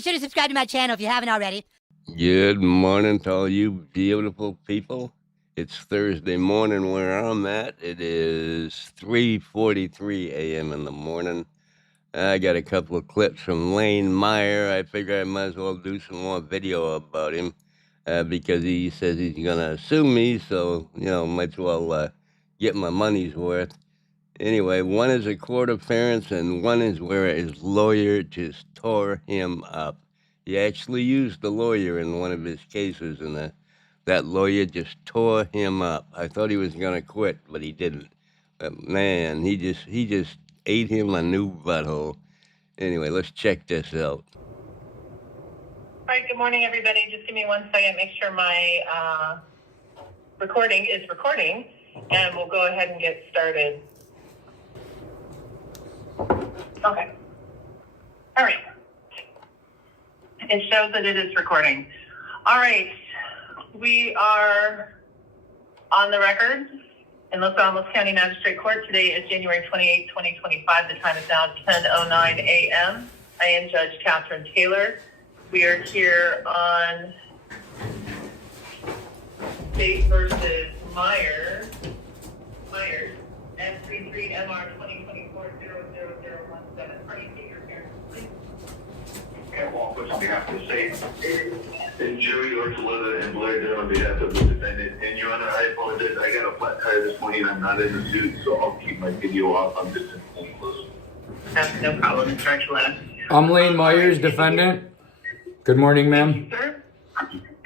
Be sure to subscribe to my channel if you haven't already. Good morning to all you beautiful people. It's Thursday morning where I'm at. It is 3:43 a.m. in the morning. I got a couple of clips from Lane Meyer. I figure I might as well do some more video about him because he says he's going to sue me, so, might as well get my money's worth. Anyway, one is a court appearance and one is where his lawyer just tore him up. He actually used the lawyer in one of his cases, and that lawyer just tore him up. I thought he was going to quit, but he didn't. But man, he just ate him a new butthole. Anyway, let's check this out. All right, good morning, everybody. Just give me 1 second, make sure my recording is recording, and we'll go ahead and get started. Okay. All right. It shows that it is recording. All right. We are on the record in Los Alamos County Magistrate Court. Today is January 28, 2025. The time is now 10:09 a.m. I am Judge Catherine Taylor. We are here on State versus Myers, M33MR 2024-00017. Party, take your appearance, please. And Walt, what you have to say? And Jerry Ortoletta and Blair Dare on behalf of the defendant. And Your Honor, I apologize. I got a flat tire this morning. I'm not in the suit, so I'll keep my video off. I'm just in plain clothes. That's no problem, Mr. Ortoletta. I'm Lane Myers, defendant. Good morning, ma'am. Sir?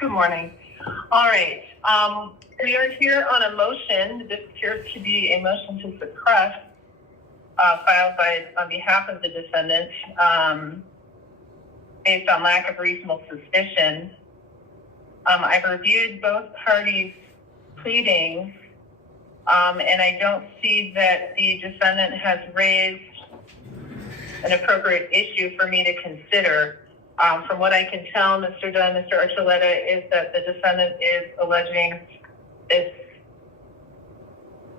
Good morning. All right. We are here on a motion. This appears to be a motion to suppress filed on behalf of the defendant based on lack of reasonable suspicion. I've reviewed both parties' pleadings, and I don't see that the defendant has raised an appropriate issue for me to consider. From what I can tell, Mr. Dunn, Mr. Archuleta, is that the defendant is alleging this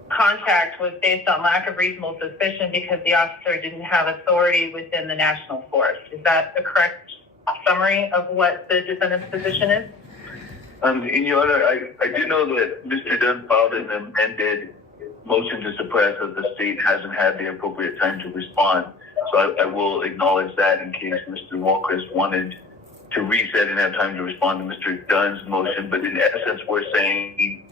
contact was based on lack of reasonable suspicion because the officer didn't have authority within the national forest. Is that a correct summary of what the defendant's position is? In Your Honor, I do know that Mr. Dunn filed an amended motion to suppress as the state hasn't had the appropriate time to respond. So I will acknowledge that in case Mr. Walker's wanted to reset and have time to respond to Mr. Dunn's motion. But in essence, we're saying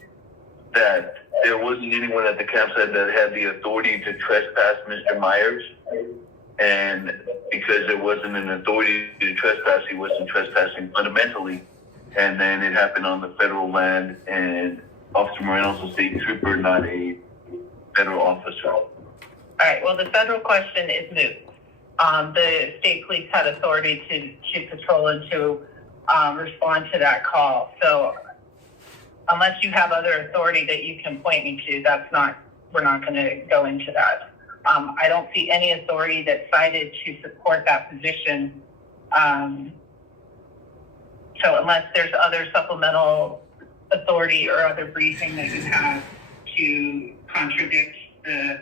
that there wasn't anyone at the campsite that had the authority to trespass Mr. Myers. And because there wasn't an authority to trespass, he wasn't trespassing fundamentally. And then it happened on the federal land, and Officer Moreno's a state trooper, not a federal officer. All right. Well, the federal question is moot. The state police had authority to patrol and to respond to that call. So unless you have other authority that you can point me to, we're not going to go into that. I don't see any authority that's cited to support that position. So unless there's other supplemental authority or other briefing that you have to contradict the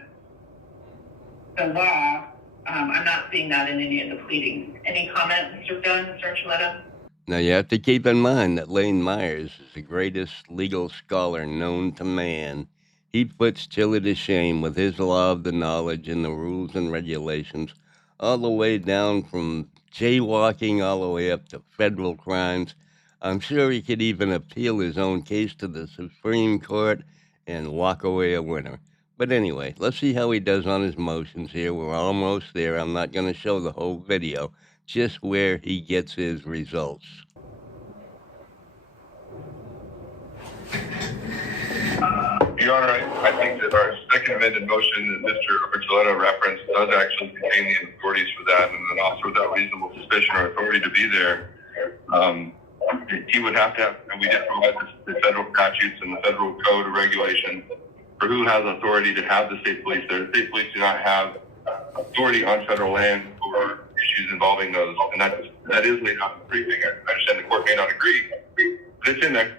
law, I'm not seeing that in any of the pleadings. Any comment, Mr. Dunn, Mr. Archuleta? Now, you have to keep in mind that Lane Myers is the greatest legal scholar known to man. He puts Chile to shame with his law of the knowledge and the rules and regulations, all the way down from jaywalking all the way up to federal crimes. I'm sure he could even appeal his own case to the Supreme Court and walk away a winner. But anyway, let's see how he does on his motions here. We're almost there. I'm not going to show the whole video, just where he gets his results. Your Honor, I think that our second amended motion that Mr. Archuleta referenced does actually contain the authorities for that, and an officer without reasonable suspicion or authority to be there, he would have to have, and we did provide the federal statutes and the federal code of regulation for who has authority to have the state police there. The state police do not have authority on federal land over issues involving those, and that is laid out in the briefing. I understand the court may not agree, but it's in there.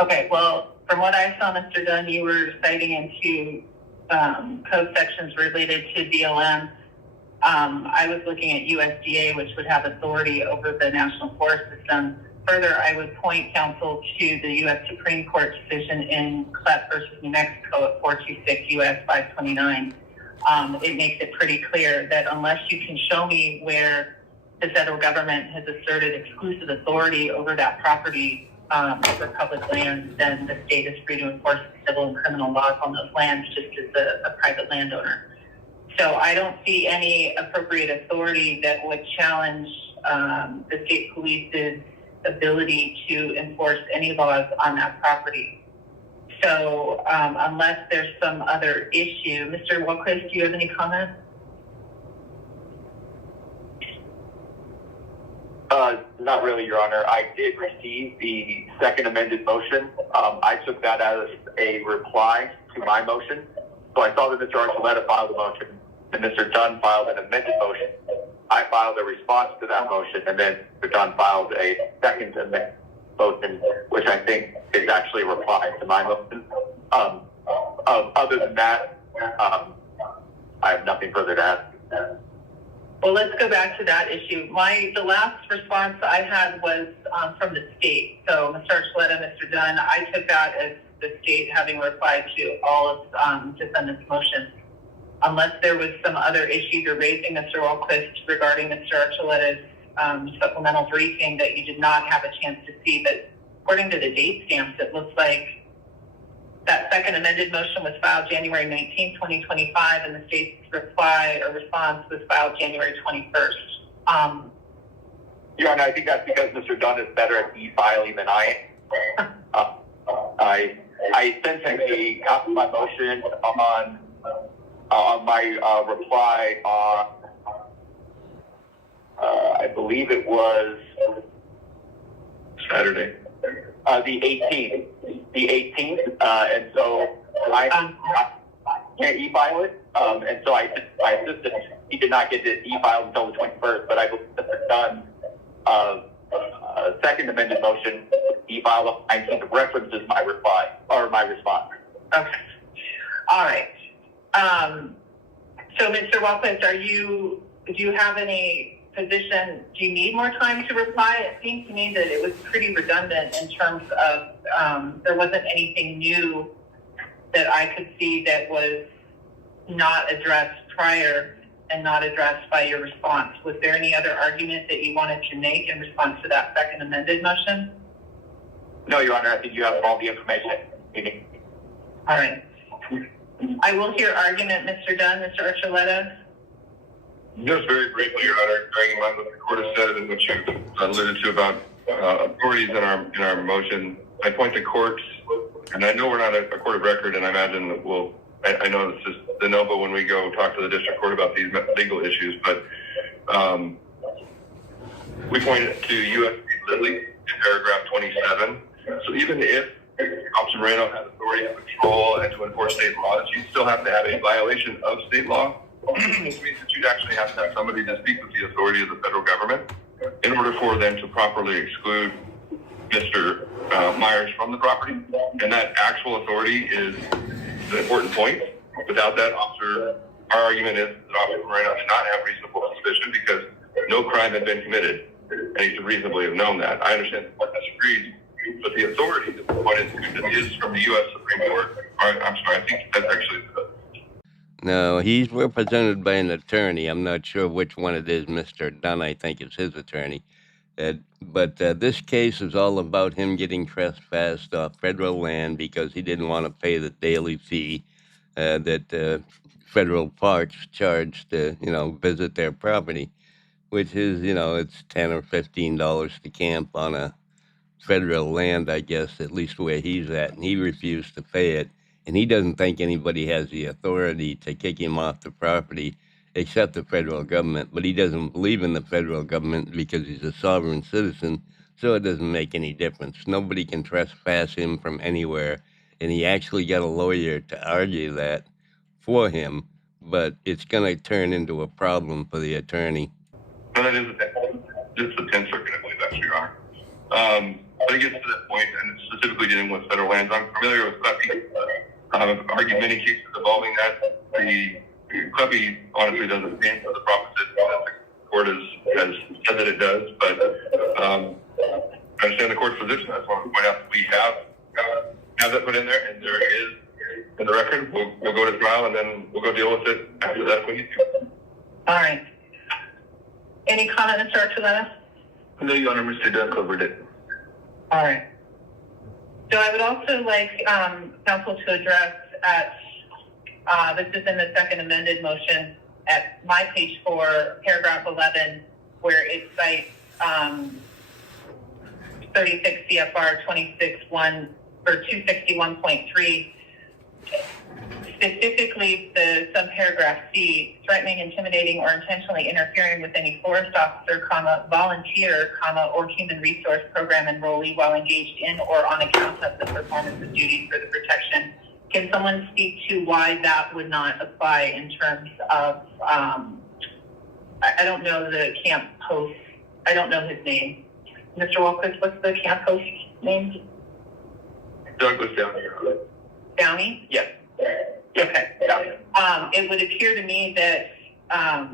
Okay, well, from what I saw, Mr. Dunn, you were citing into code sections related to BLM I was looking at USDA, which would have authority over the National Forest System. Further, I would point counsel to the U.S. Supreme Court decision in CLEP versus New Mexico at 426 U.S. 529. It makes it pretty clear that unless you can show me where the federal government has asserted exclusive authority over that property, over public land, then the state is free to enforce civil and criminal laws on those lands just as a private landowner. So I don't see any appropriate authority that would challenge the state police's ability to enforce any laws on that property. So unless there's some other issue, Mr. Walquist, do you have any comments? Not really, Your Honor. I did receive the second amended motion. I took that as a reply to my motion. So I saw that Mr. Archuleta filed a motion and Mr. Dunn filed an amended motion. I filed a response to that motion, and then Mr. Dunn filed a second amended motion, which I think is actually a reply to my motion. Other than that, I have nothing further to add. Well, let's go back to that issue. The last response I had was from the state. So Mr. Archuleta, Mr. Dunn, I took that as the state having replied to all of defendant's motions. Unless there was some other issue you're raising, Mr. Walquist, regarding Mr. Archuleta's supplemental briefing that you did not have a chance to see. But according to the date stamps, it looks like that second amended motion was filed January 19, 2025, and the state's reply or response was filed January 21st. Your Honor, I think that's because Mr. Dunn is better at e-filing than I am. I sent him a copy of my motion on my reply on, I believe it was Saturday. The 18th. And so I can't e-file it. And so my assistant, he did not get to e-file until the 21st, but I believe Mr. Dunn, second amended motion, e-file of 19th references my reply, or my response. Okay. All right. So Mr. Walquist, do you have any position, do you need more time to reply? It seems to me that it was pretty redundant in terms of there wasn't anything new that I could see that was not addressed prior and not addressed by your response. Was there any other argument that you wanted to make in response to that second amended motion? No, Your Honor, I think you have all the information you need. All right. I will hear argument, Mr. Dunn, Mr. Archuleta. Just very briefly, Your Honor, bearing in mind what the court has said and what you alluded to about authorities in our motion, I point to courts, and I know we're not a court of record, and I imagine that I know this is de novo when we go talk to the district court about these legal issues, but we pointed to U.S. Lilly in paragraph 27. So even if Officer Moreno has authority to control and to enforce state laws, you still have to have a violation of state law. This means that you'd actually have to have somebody to speak with the authority of the federal government in order for them to properly exclude Mr. Myers from the property. And that actual authority is the important point. Without that, our argument is that Officer Moreno did not have reasonable suspicion because no crime had been committed, and he should reasonably have known that. I understand the court disagrees, but the authority that we pointed to that is from the U.S. Supreme Court. I'm sorry, I think that's actually No, he's represented by an attorney. I'm not sure which one it is. Mr. Dunn, I think, is his attorney. But this case is all about him getting trespassed off federal land because he didn't want to pay the daily fee that federal parks charge to, visit their property, which is, it's $10 or $15 to camp on a federal land, I guess, at least where he's at, and he refused to pay it. And he doesn't think anybody has the authority to kick him off the property except the federal government. But he doesn't believe in the federal government because he's a sovereign citizen, so it doesn't make any difference. Nobody can trespass him from anywhere. And he actually got a lawyer to argue that for him, but it's going to turn into a problem for the attorney. No, that is it's the 10th Circuit, I believe that's Your Honor. But it gets to that point, and specifically dealing with federal lands. I'm familiar with CLEP. I've argued many cases involving that. The Clubby honestly doesn't stand for the proposition that the court has said that it does, but I understand the court's position. I just want to point out that we have that put in there, and there is in the record. We'll go to trial, and then we'll go deal with it after that if we need to. All right. Any comment, Mr. Archuleta? No, Your Honor, Mr. Dunn covered it. All right. So I would also like counsel to address this is in the second amended motion at my page 4, paragraph 11, where it cites 36 CFR 26.1 or 261.3, specifically the subparagraph C, threatening, intimidating, or intentionally interfering with any forest officer, volunteer, or human resource program enrollee while engaged in or on account of the performance of duties for the protection. Can someone speak to why that would not apply in terms of, I don't know the camp host, I don't know his name. Mr. Walquist, what's the camp host name? Douglas Downey. Downey? Yes. Okay. It would appear to me that I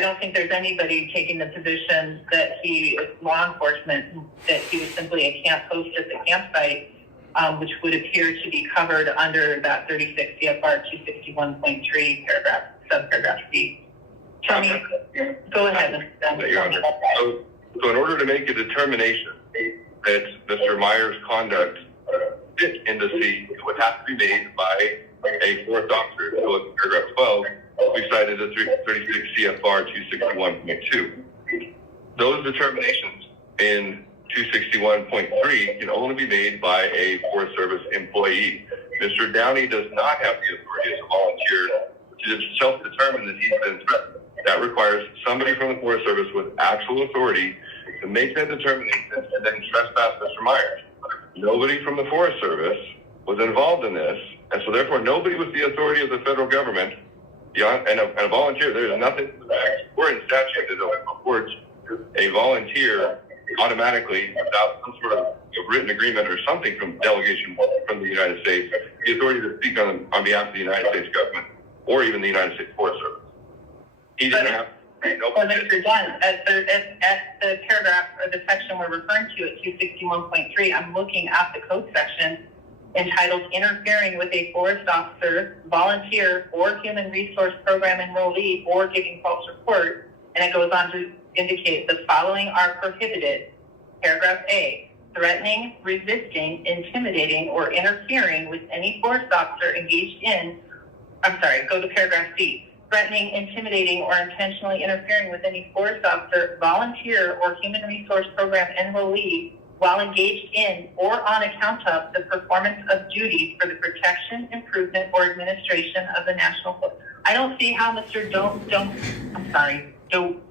don't think there's anybody taking the position that he is law enforcement, that he was simply a camp host at the campsite, which would appear to be covered under that 36 CFR 261.3 subparagraph C. Tell me, go ahead, Mr. Your Honor. So in order to make a determination that Mr. Myers' conduct fit into C, it would have to be made by a forest officer. So look at paragraph 12, we cited the 36 CFR 261.2. Those determinations in 261.3 can only be made by a Forest Service employee. Mr. Downey does not have the authority as a volunteer to self-determine that he's been threatened. That requires somebody from the Forest Service with actual authority to make that determination and then trespass Mr. Myers. Nobody from the Forest Service was involved in this, and so therefore nobody with the authority of the federal government and a volunteer, there's nothing we're in statute that affords a volunteer automatically without some sort of written agreement or something from delegation from the United States, the authority to speak on behalf of the United States government or even the United States Forest Service. He didn't have Well, Mr. Dunn, at the paragraph or the section we're referring to at 261.3, I'm looking at the code section entitled Interfering with a Forest Officer, Volunteer, or Human Resource Program Enrollee, or Giving False Report, and it goes on to indicate the following are prohibited. Paragraph A, threatening, resisting, intimidating, or interfering with any forest officer engaged in, go to paragraph C. Threatening, intimidating, or intentionally interfering with any forest officer, volunteer, or human resource program enrollee while engaged in or on account of the performance of duties for the protection, improvement, or administration of the national forest. I don't see how Mr.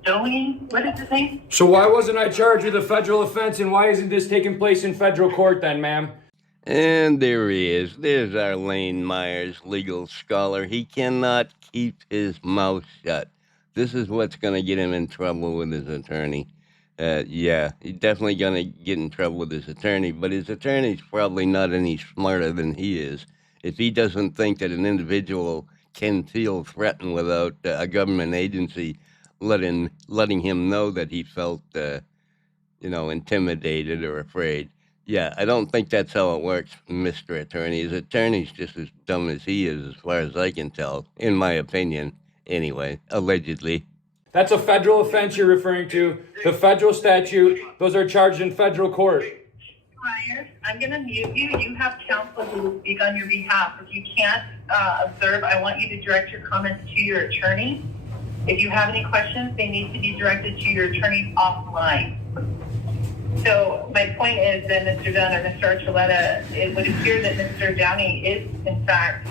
Doing, what is his name? So why wasn't I charged with a federal offense, and why isn't this taking place in federal court then, ma'am? And there he is. There's our Lane Myers, legal scholar. He cannot keep his mouth shut. This is what's going to get him in trouble with his attorney. He's definitely going to get in trouble with his attorney, but his attorney's probably not any smarter than he is. If he doesn't think that an individual can feel threatened without a government agency letting him know that he felt, intimidated or afraid. Yeah, I don't think that's how it works, Mr. Attorney. His attorney's just as dumb as he is, as far as I can tell, in my opinion, anyway, allegedly. That's a federal offense you're referring to. The federal statute, those are charged in federal court. Myers, I'm going to mute you. You have counsel who will speak on your behalf. If you can't observe, I want you to direct your comments to your attorney. If you have any questions, they need to be directed to your attorney offline. So my point is that Mr. Dunn or Mr. Archuleta, it would appear that Mr. Downey is, in fact,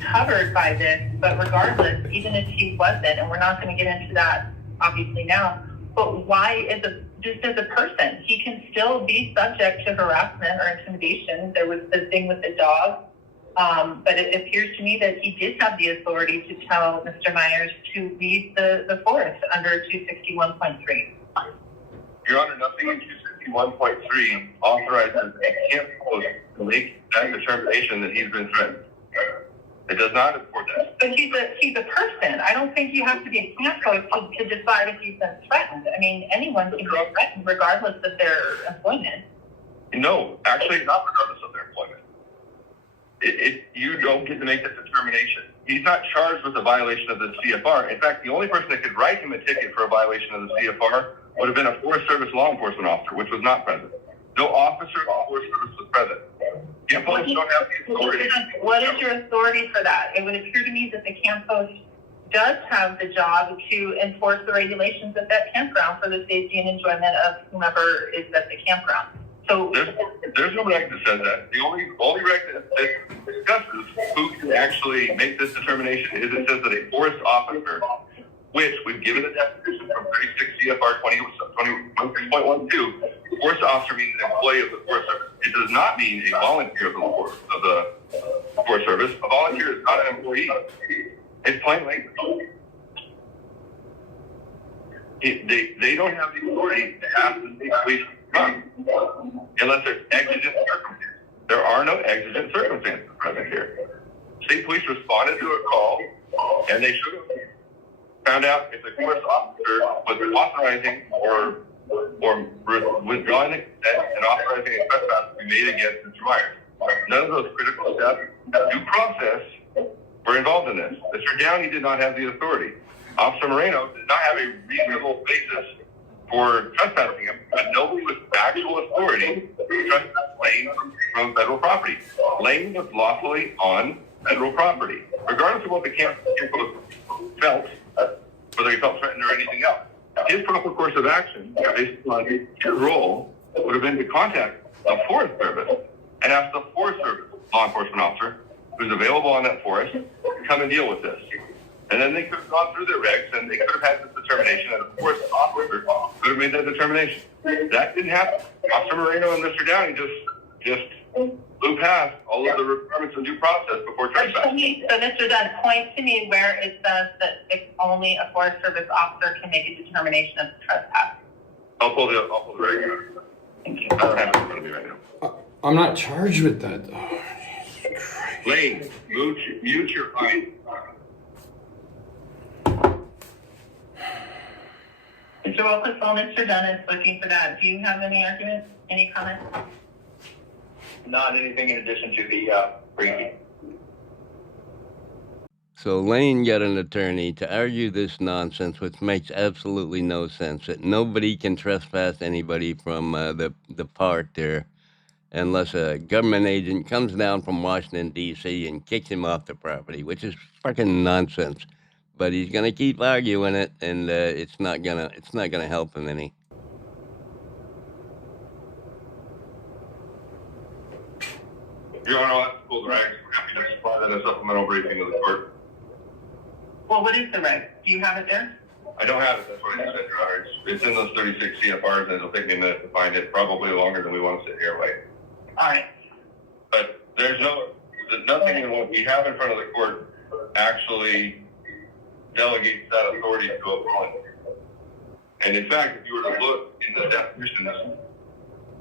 covered by this, but regardless, even if he wasn't, and we're not going to get into that obviously now, but why just as a person, he can still be subject to harassment or intimidation. There was the thing with the dog, but it appears to me that he did have the authority to tell Mr. Myers to leave the forest under 261.3. Your Honor, nothing in 261.3 authorizes a camp host to make that determination that he's been threatened. It does not import that. But he's a person. I don't think you have to be a camp coach to decide if you've been threatened. I mean, anyone can be threatened regardless of their employment. No, actually, not regardless of their employment. You don't get to make that determination. He's not charged with a violation of the CFR. In fact, the only person that could write him a ticket for a violation of the CFR would have been a Forest Service law enforcement officer, which was not present. No officer of the Forest Service was present. Camp hosts don't have the authority. What is your authority for that? It would appear to me that the camp host does have the job to enforce the regulations at that campground for the safety and enjoyment of whomever is at the campground. So there's no reg that says that. The only reg that discusses who can actually make this determination is it says that a forest officer, which we've given a definition from 36 CFR 21.12, forest officer means an employee of the Forest Service. It does not mean a volunteer of the Forest Service. A volunteer is not an employee. It's plain language. They don't have the authority to ask the state police to run unless there's exigent circumstances. There are no exigent circumstances present here. State police responded to a call, and they should have found out if the forest officer was authorizing or withdrawing the consent and authorizing a trespass to be made against Mr. Myers. None of those critical steps, due process, were involved in this. Mr. Downey did not have the authority. Officer Moreno did not have a reasonable basis for trespassing him, but nobody with actual authority to trespass Lane from federal property. Lane was lawfully on federal property, regardless of what the camp felt, whether he felt threatened or anything else. His proper course of action, based on his role, would have been to contact the Forest Service and ask the Forest Service law enforcement officer, who's available on that forest, to come and deal with this. And then they could have gone through their regs and they could have had this determination, and the forest officer could have made that determination. That didn't happen. Officer Moreno and Mr. Downey just blew past all of the requirements of due process before trespass. So Mr. Dunn, point to me where it says that only a Forest Service officer can make a determination of trespass. I'll pull the reg. Thank you. I don't have it in front of me right now. I'm not charged with that, though. Lane, mute your mic. Mr. Wilkes, while Mr. Dunn is looking for that, do you have any arguments, any comments? Not anything in addition to the briefing. So Lane got an attorney to argue this nonsense, which makes absolutely no sense, that nobody can trespass anybody from the park there unless a government agent comes down from Washington, D.C. and kicks him off the property, which is fucking nonsense. But he's going to keep arguing it, and it's not gonna help him any. Your Honor, I'll have to pull the regs. I'm happy to supply that as supplemental briefing of the court. Well, what is the reg? Do you have it there? I don't have it. That's what I just said, Your Honor. It's in those 36 CFRs, and it'll take me a minute to find it. Probably longer than we want to sit here and wait. All right. But there's nothing in what we have in front of the court actually delegates that authority to a volunteer. And in fact, if you were to look in the definition,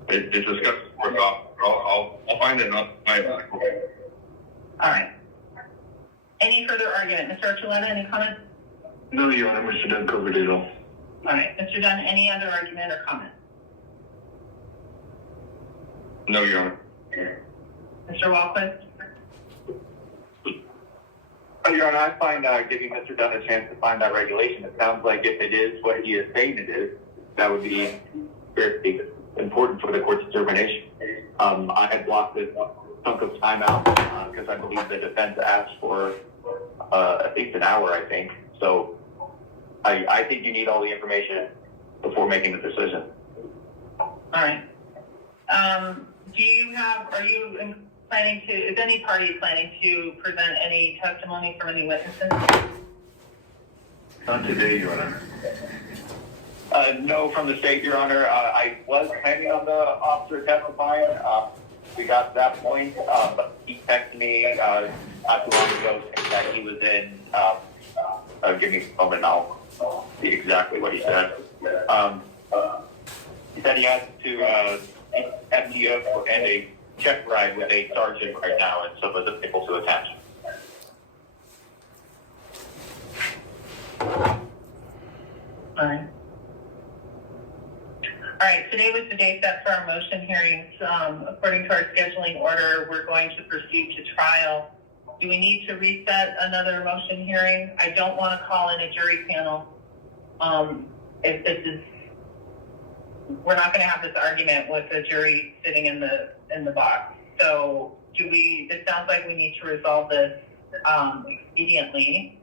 it discusses force officer. I'll find it on my article. All right. Any further argument? Mr. Archuleta, any comments? No, Your Honor, Mr. Dunn covered it all. All right. Mr. Dunn, any other argument or comment? No, Your Honor. Mr. Walquist? Your Honor, I find giving Mr. Dunn a chance to find that regulation. It sounds like if it is what he is saying it is, that would be very important for the court's determination. I had blocked this chunk of time out because I believe the defense asked for at least an hour, I think. So I think you need all the information before making the decision. All right. Is any party planning to present any testimony from any witnesses? Not today, Your Honor. No, from the state, Your Honor. I was planning on the officer testifying. We got to that point, but he texted me not too long ago saying that he was in. Give me a moment, I'll see exactly what he said. He said he has to FTO and a check ride with a sergeant right now, and so wasn't able to attend. All right. All right, today was the day set for our motion hearings. According to our scheduling order, we're going to proceed to trial. Do we need to reset another motion hearing? I don't want to call in a jury panel. If this is, we're not going to have this argument with the jury sitting in the box. So it sounds like we need to resolve this expediently.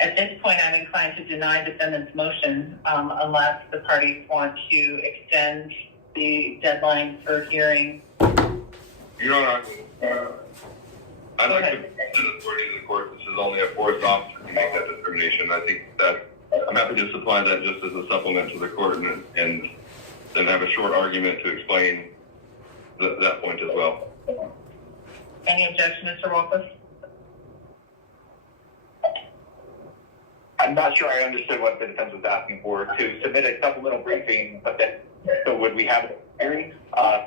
At this point, I'm inclined to deny defendant's motion unless the parties want to extend the deadline for hearing. Your Honor, I'd like to present the authority of the court. This is only a fourth officer to make that determination. I think that I'm happy to supply that just as a supplement to the court and then have a short argument to explain that point as well. Any objection, Mr. Walkus? I'm not sure I understood what the defense was asking for, to submit a supplemental briefing, but then, so would we have a hearing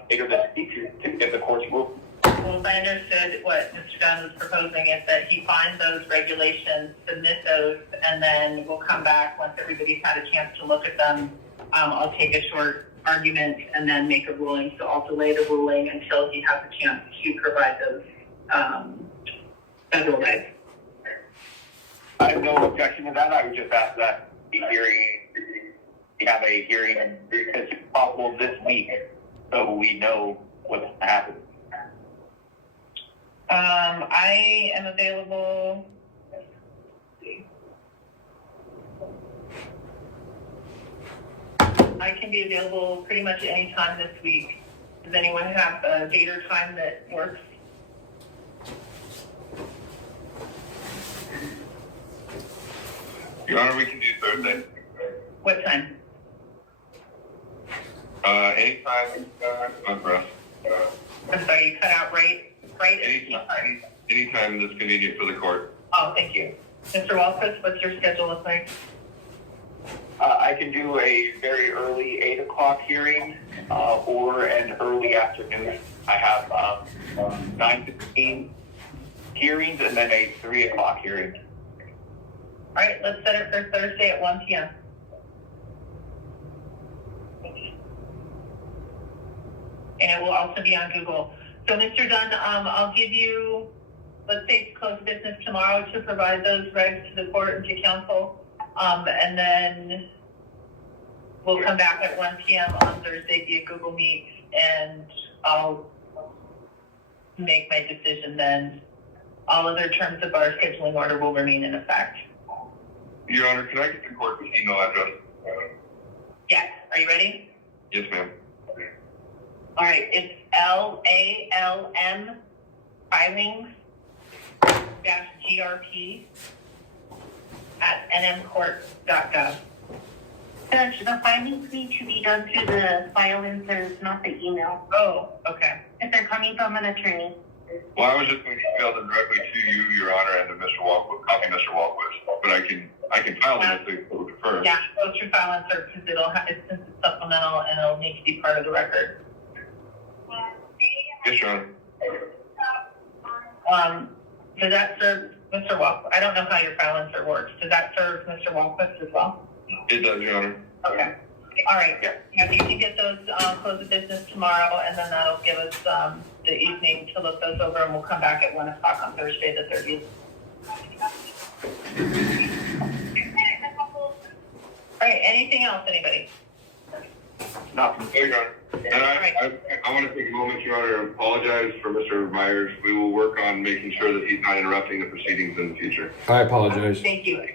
later this week to get the court's rule? Well, if I understood what Mr. Dunn was proposing is that he finds those regulations, submit those, and then we'll come back once everybody's had a chance to look at them. I'll take a short argument and then make a ruling. So I'll delay the ruling until he has a chance to provide those federal regs. I have no objection to that. I would just ask that we have a hearing as soon as possible this week, so we know what's happening. I am available. Let's see. I can be available pretty much any time this week. Does anyone have a date or time that works? Your Honor, we can do Thursday. What time? Anytime for us. I'm sorry, you cut out right? Anytime that's convenient for the court. Oh, thank you. Mr. Walkus, what's your schedule look like? I can do a very early 8 o'clock hearing or an early afternoon. I have 9:15 hearings and then a 3 o'clock hearing. All right, let's set it for Thursday at 1 p.m. And it will also be on Google. So, Mr. Dunn, I'll give you, let's say, close business tomorrow to provide those regs to the court and to counsel. And then we'll come back at 1 p.m. on Thursday via Google Meet, and I'll make my decision then. All other terms of our scheduling order will remain in effect. Your Honor, can I get the court's email address? Yes. Are you ready? Yes, ma'am. All right. It's LALM filings-grp at nmcourt.gov. Judge, the filings need to be done through the file inserts, not the email. Oh, okay. If they're coming from an attorney. Well, I was just going to email them directly to you, Your Honor, and to Mr. Walquist, copy Mr. Walquist. But I can file them if they go first. Yeah, go through file insert because since it's supplemental and it'll need to be part of the record. Yes, Your Honor. Does that serve Mr. Walquist? I don't know how your file insert works. Does that serve Mr. Walquist as well? It does, Your Honor. Okay. All right. Yeah, you can get those close of business tomorrow, and then that'll give us the evening to look those over, and we'll come back at 1 o'clock on Thursday the 30th. All right. Anything else, anybody? Nothing. No, Your Honor. And I want to take a moment, Your Honor, and apologize for Mr. Myers. We will work on making sure that he's not interrupting the proceedings in the future. I apologize. Thank you.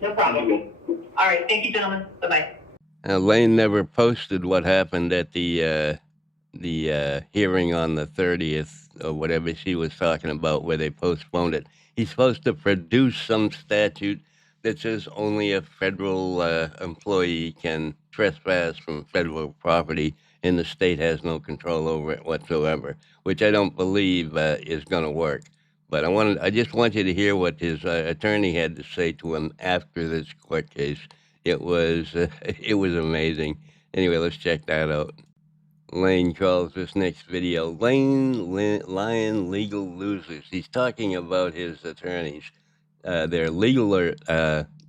No problem. All right. Thank you, gentlemen. Bye-bye. Lane never posted what happened at the hearing on the 30th or whatever she was talking about where they postponed it. He's supposed to produce some statute that says only a federal employee can trespass from federal property and the state has no control over it whatsoever, which I don't believe is going to work. But I just want you to hear what his attorney had to say to him after this court case. It was amazing. Anyway, let's check that out. Lane calls this next video Lion Legal Losers. He's talking about his attorneys. They're legal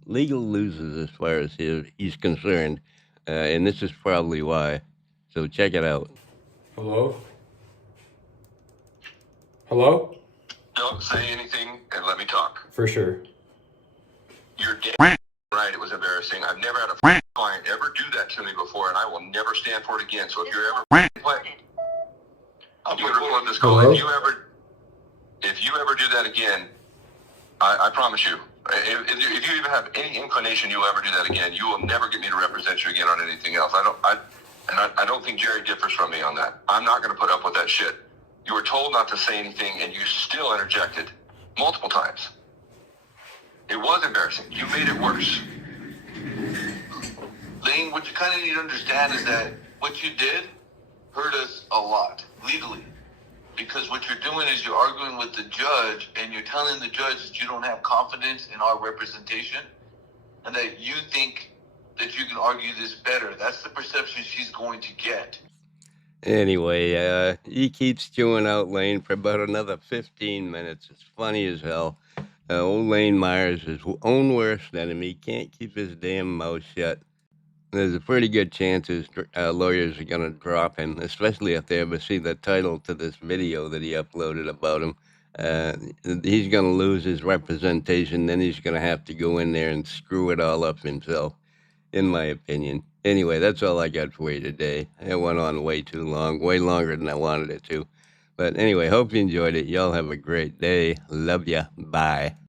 Legal loses as far as he's concerned, and this is probably why. So check it out. Hello? Hello? Don't say anything and let me talk. For sure. You're damn right, it was embarrassing. I've never had a client ever do that to me before, and I will never stand for it again. So if you're ever I'm going to record this call. Hello? If you ever do that again, I promise you, if you even have any inclination you'll ever do that again, you will never get me to represent you again on anything else. I don't think Jerry differs from me on that. I'm not going to put up with that shit. You were told not to say anything, and you still interjected multiple times. It was embarrassing. You made it worse. Lane, what you kind of need to understand is that what you did hurt us a lot, legally. Because what you're doing is you're arguing with the judge, and you're telling the judge that you don't have confidence in our representation, and that you think that you can argue this better. That's the perception she's going to get. Anyway, he keeps chewing out Lane for about another 15 minutes. It's funny as hell. Old Lane Myers, his own worst enemy, can't keep his damn mouth shut. There's a pretty good chance his lawyers are going to drop him, especially if they ever see the title to this video that he uploaded about him. He's going to lose his representation, then he's going to have to go in there and screw it all up himself, in my opinion. Anyway, that's all I got for you today. It went on way too long, way longer than I wanted it to. But anyway, hope you enjoyed it. Y'all have a great day. Love ya. Bye.